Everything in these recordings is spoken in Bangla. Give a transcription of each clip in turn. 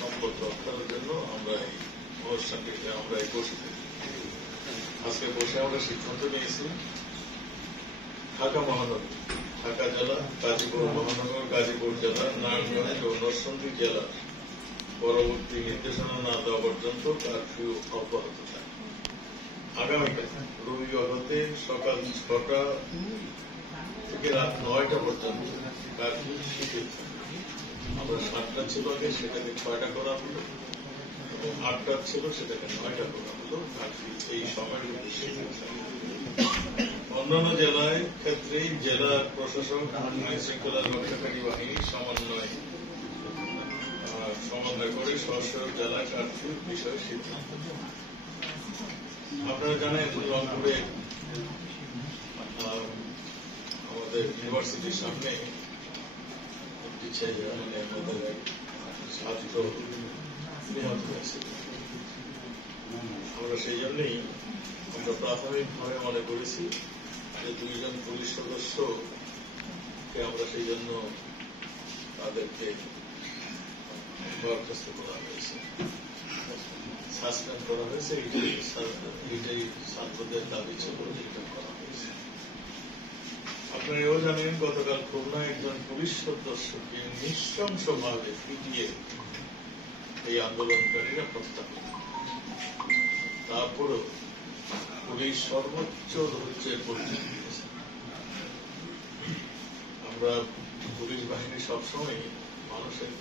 সম্পদ রক্ষার জন্য আমরা এই অনুষ্ঠানটিতে আমরা এই বসে থাকি। আজকে বসে আমরা সিদ্ধান্ত নিয়েছি ঢাকা মহানগর, ঢাকা জেলা, গাজীপুর মহানগর, গাজীপুর জেলা, নারায়ণগঞ্জ ও নরসিংদী জেলা পরবর্তী নির্দেশনা না দেওয়া পর্যন্ত কারফিউ অব্যাহত থাকে। আগামীকাল রবিবার হতে সকাল 6টা থেকে রাত 9টা পর্যন্ত কারফিউ শিথিল থাকে। আমরা 7টা ছিল আগে, সেটাকে 6টা করা হলো এবং 8টা ছিল সেটাকে 9টা করা হলো। কারফিউ এই সময়ের মধ্যে শিথিল থাকে। অন্যান্য জেলায় ক্ষেত্রেই জেলা প্রশাসক আইন শৃঙ্খলা রক্ষাকারী বাহিনী সমন্বয় করে স্ব জেলায় কারফিউর বিষয়ে সিদ্ধান্ত। আপনারা জানেন রংপুরে আমাদের ইউনিভার্সিটির সামনে একটি ছেলে আমাদের এক ছাত্র নিহত হয়েছে। আমরা সেই জন্যই আমরা প্রাথমিকভাবে মনে করেছি যে 2 জন পুলিশ সদস্যকে আমরা সেই জন্য তাদেরকে বরখাস্ত করা হয়েছে, সাসপেন্ড করা হয়েছে। এইটাই ছাত্রদের দাবি ছিল, এটা করা হয়েছে। আপনারা এও জানেন গতকাল খুলনায় একজন পুলিশ সদস্যকে নৃশংসভাবে পিটিয়ে এই আন্দোলনকারীরা হত্যা করে। তারপরও পুলিশ সর্বোচ্চ ধৈর্যের পরিচয় দিয়েছে। আমরা পুলিশ বাহিনী সবসময় মানুষের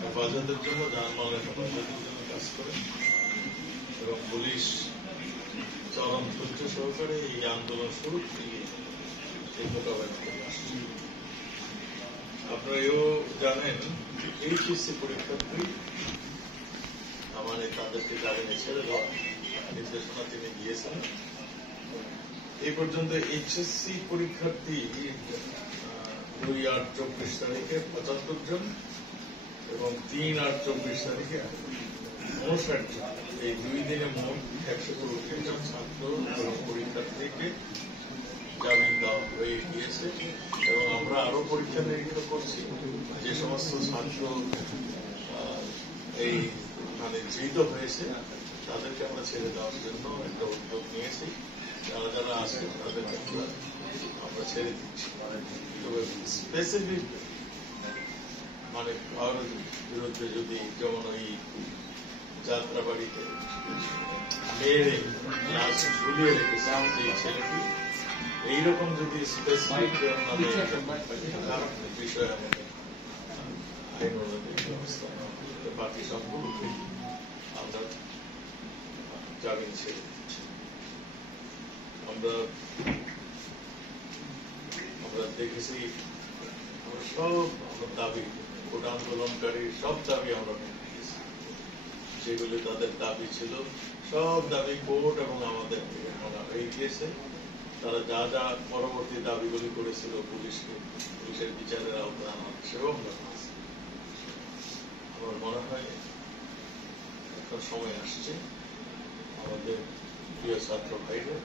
হেফাজতের জন্য, যানবাহনের হেফাজতের জন্য কাজ করে এবং পুলিশ চরম ধৈর্য সহকারে এই আন্দোলন শুরু থেকে এই মোকাবেলা করে আসছে। আপনারা এও জানেন এইচএসসি পরীক্ষার্থী তাদেরকে জামিনে ছেড়ে দেওয়া নির্দেশনা তিনি দিয়েছেন। এই পর্যন্ত এইচএসসি পরীক্ষার্থী 2/8/24 তারিখে 75 জন এবং 3/8/24 তারিখে 59 জন, এই 2 দিনে মোট 134 জন ছাত্র এবং পরীক্ষার্থীকে জামিন দেওয়া হয়ে গিয়েছে। এবং আমরা আরো পরীক্ষা নিরীক্ষা করছি যে সমস্ত ছাত্র এই ধৃত হয়েছে তাদেরকে আমরা ছেড়ে দেওয়ার জন্য একটা উদ্যোগ নিয়েছি। যারা যারা আছে তাদেরকে আমরা ছেড়ে দিচ্ছি। তবে স্পেসিফিক কারোর বিরুদ্ধে যদি, যেমন ওই যাত্রাবাড়িতে মেয়েরে লাশ ঝুলিয়ে রেখেছে এই ছেলেটি, এইরকম যদি স্পেসিফিক বিষয় আমাদের আইন অনুযায়ী ব্যবস্থা বাকি সবগুলোকে আমরা জামিন ছেড়ে দিচ্ছি। আমরা দেখেছি আমরা সব দাবি, কোটা আন্দোলনকারী সব দাবি আমরা মেনে নিয়েছি। যেগুলি তাদের দাবি ছিল সব দাবি কোর্ট এবং আমাদের থেকে মানা হয়ে গিয়েছে। তারা যা যা পরবর্তী দাবিগুলি করেছিল পুলিশের বিচারের আওতায় আনা, সেও আমরা করেছি। আমার মনে হয় এখন সময় আসছে আমাদের প্রিয় ছাত্র ভাইরা